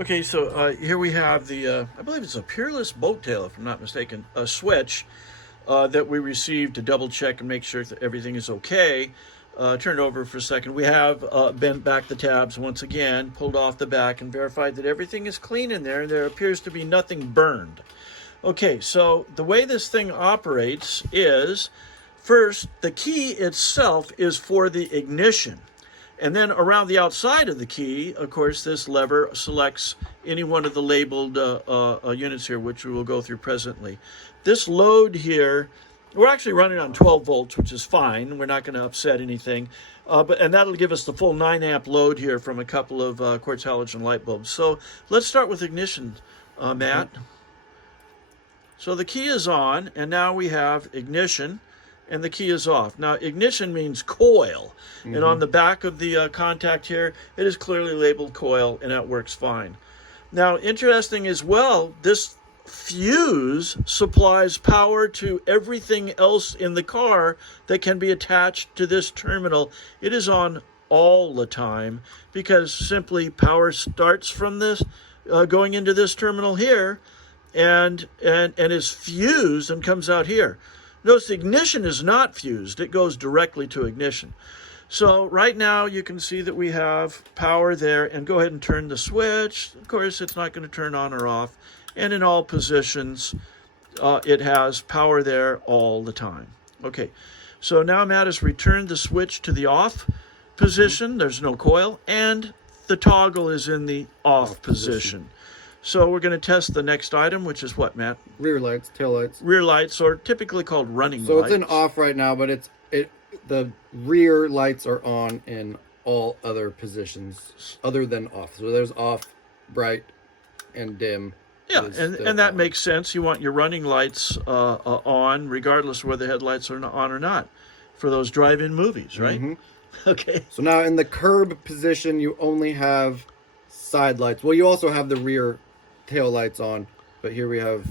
Okay, so here we have the, I believe it's a Peerless boat tail, if I'm not mistaken, a switch that we received to double check and make sure that everything is okay. Turn it over for a second. We have bent back the tabs once again, pulled off the back, and verified that everything is clean in there. There appears to be nothing burned. Okay, so the way this thing operates is, first, the key itself is for the ignition. And then around the outside of the key, of course, this lever selects any one of the labeled units here, which we will go through presently. This load here, we're actually running on 12 volts, which is fine. We're not going to upset anything. And that'll give us the full 9 amp load here from a couple of quartz halogen light bulbs. So let's start with ignition, Matt. So the key is on, and now we have ignition, and the key is off. Now, ignition means coil, and on the back of the contact here, it is clearly labeled coil, and that works fine. Now, interesting as well, this fuse supplies power to everything else in the car that can be attached to this terminal. It is on all the time because simply power starts from this, going into this terminal here, and is fused and comes out here. Notice the ignition is not fused. It goes directly to ignition. So right now you can see that we have power there, and go ahead and turn the switch. Of course, it's not going to turn on or off. And in all positions, it has power there all the time. Okay, so now Matt has returned the switch to the off position. There's no coil, and the toggle is in the off position. So we're going to test the next item, which is what, Matt? Rear lights, tail lights. Rear lights, or typically called running lights. So it's in off right now, but the rear lights are on in all other positions other than off. So there's off, bright, and dim. Yeah, and that makes sense. You want your running lights on, regardless of whether the headlights are on or not, for those drive-in movies, right? Okay. So now in the curb position, you only have side lights. Well, you also have the rear tail lights on, but here we have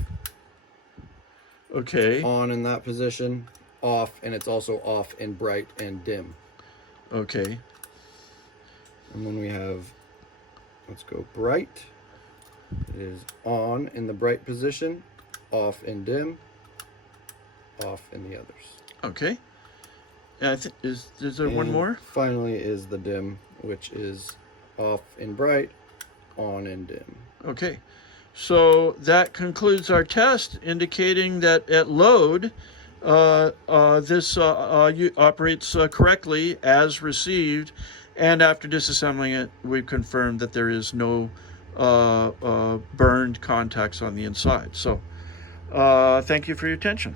on in that position, off, and it's also off in bright and dim. Okay. And then we have, let's go bright. It is on in the bright position, off in dim, off in the others. Okay. And is there one more? Finally is the dim, which is off in bright, on in dim. Okay. So that concludes our test, indicating that at load, this operates correctly as received, and after disassembling it, we've confirmed that there is no burned contacts on the inside. So thank you for your attention.